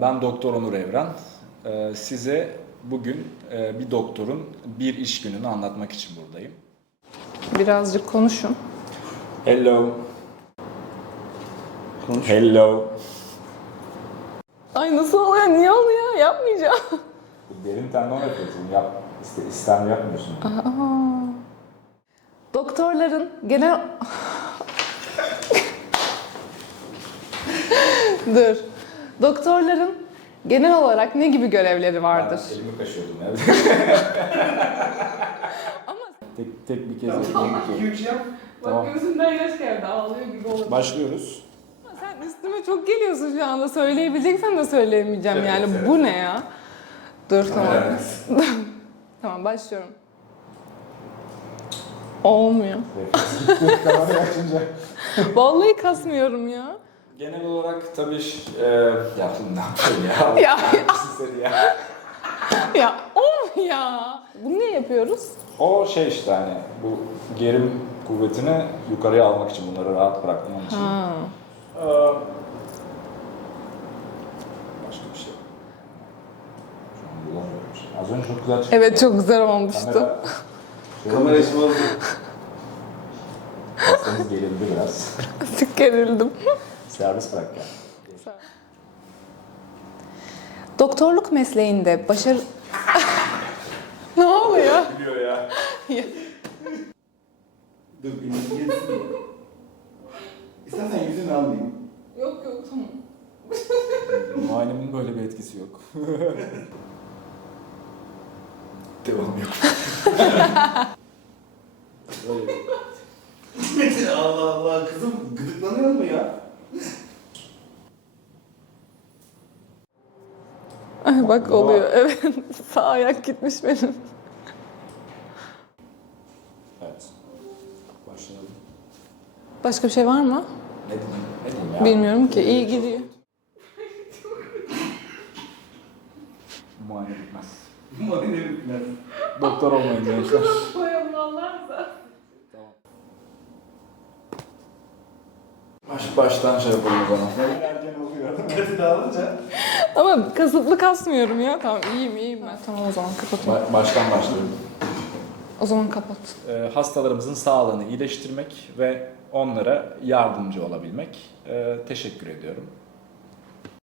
Ben Doktor Onur Evren. Ee, Size bugün e, bir doktorun bir iş gününü anlatmak için buradayım. Birazcık konuşun. Hello. Hello. Ay nasıl oluyor? Niye oluyor? Yapmayacağım. Derin tendon yapıyorsun. Yap, iste, istem yapmıyorsun. Doktorların genel... Dur. Doktorların genel olarak ne gibi görevleri vardır? Ben elimi kaşıyordum evet. tek, tek bir kez yapayım. Tamam. gözümden yaş geldi. Ağlıyor gibi oldu. Başlıyoruz. Sen üstüme çok geliyorsun şu anda. Söyleyebileceksen de söyleyemeyeceğim yani. Bu ne ya? Dur tamam. tamam başlıyorum. Olmuyor. Vallahi kasmıyorum ya. Genel olarak tabii e, yaptım ne yapayım ya. Ya. Sizleri ya. Ya of ya. Bunu ne yapıyoruz? O şey işte hani bu gerim kuvvetini yukarıya almak için bunları rahat bırakmam için. Ha. Ee, başka bir şey. Şu an bulamıyorum şey. Az önce çok güzel çıktı. Evet çok güzel olmuştu. Kamera, işi bozdu. Hastamız gerildi biraz. Sık gerildim. Servis bırak ya. Doktorluk mesleğinde başarı... ne oluyor? Biliyor ya. Dur bir geçsin. İstersen yüzünü almayayım. Yok yok tamam. Muayenemin böyle bir etkisi yok. Devam yok. böyle Allah Allah kızım gıdıklanıyor mu ya? Ay bak oluyor. Evet. Sağ ayak gitmiş benim. Evet. Başlayalım. Başka bir şey var mı? Ne diyeyim? Ne diyeyim ya? Bilmiyorum ki. İyi gidiyor. Muayene bitmez. Muayene bitmez. Doktor olmayın gençler. Baş, baştan şey yapalım o zaman. Erken oluyor? Kötü dağılınca. Ama kasıtlı kasmıyorum ya. Tamam iyiyim iyiyim ben. Tamam o zaman kapatıyorum. Ba- baştan başlayalım. O zaman kapat. Ee, hastalarımızın sağlığını iyileştirmek ve onlara yardımcı olabilmek. Ee, teşekkür ediyorum.